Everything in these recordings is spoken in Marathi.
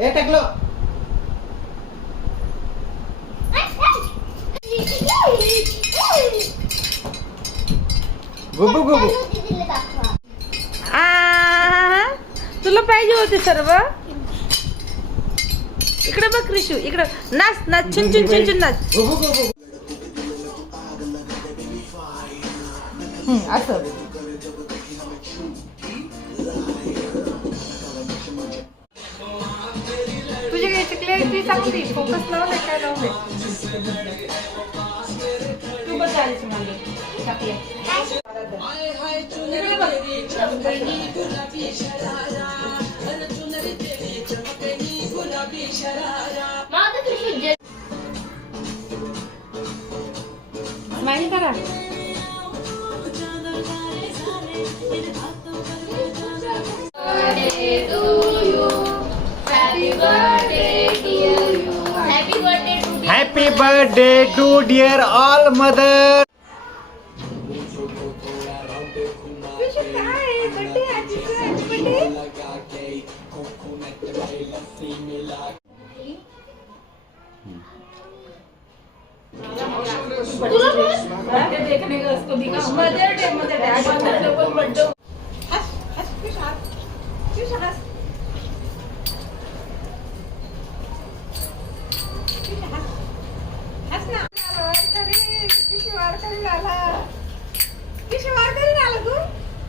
ए टाकलो गुबू गुबू तुला पाहिजे होते सर्व. इकडे बघ क्रिशू, इकडे नाच नाच, छुन छुन छुन छुन नाच. गुबू गुबू असं तुझी घ्यायची क्लॅरिटी चांगली, फोकस लावलाय काय लावलंय तू कसं आलीस मागे टाकले. स्माइल करा. Happy birthday to dear all mother. देखने का उसको दिखा मदर डे आज लोगों बर्थडे. हंस हंस किस हंस हंस ना. किशोर करून आला तू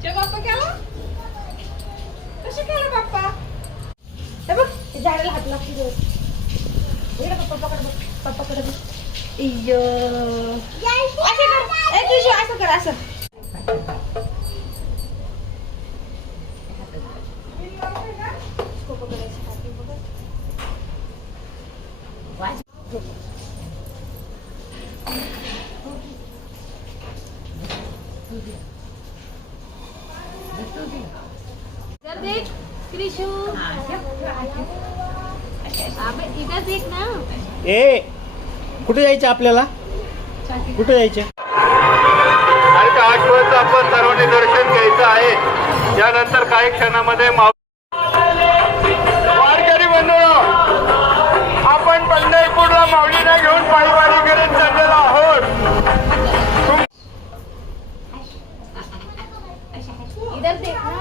चे बाप्पा केला कसं केलं बाप्पा. हे बघ झाडाला हात लागतो इकडे पप्पा पकड बघ पप्पाकडे बघ. इयो असं कर ए किशोर असं कर असं. इधर देख क्रिशू, अबे इधर देख ना. ए कुठे जायचं आपल्याला, कुठे जायचं. आणि 8 वाजता आपण सर्वांनी दर्शन घ्यायचं आहे. यानंतर काही क्षणामध्ये वारकरी बंधूंनो, आपण पंढरपूरला माऊलीला घेऊन पायीवारी करत चाललेलो आहोत. इधर देख ना.